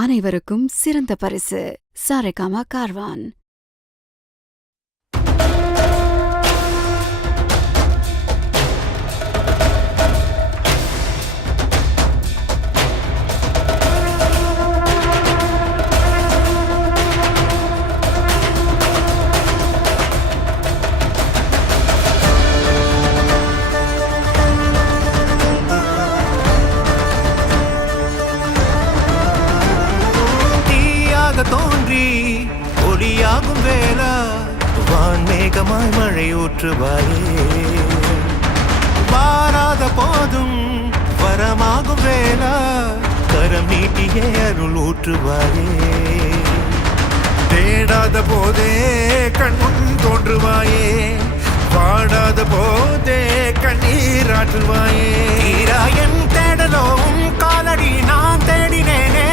அனைவருக்கும் சிறந்த பரிசு சாரேகாமா கார்வான். தோன்றி ஒளியாகும் வேளா வான்மேகமாய் மழை ஊற்றுவாயே, வாராத போதும் வரமாகும் வேளா கரம் நீட்டியே அருள் ஊற்றுவாயே, தேடாத போதே கண்முன் தோன்றுவாயே, வாடாத போதே கண்ணீராற்றுவாயே. என் தேடலோ காலடி நான் தேடினேனே,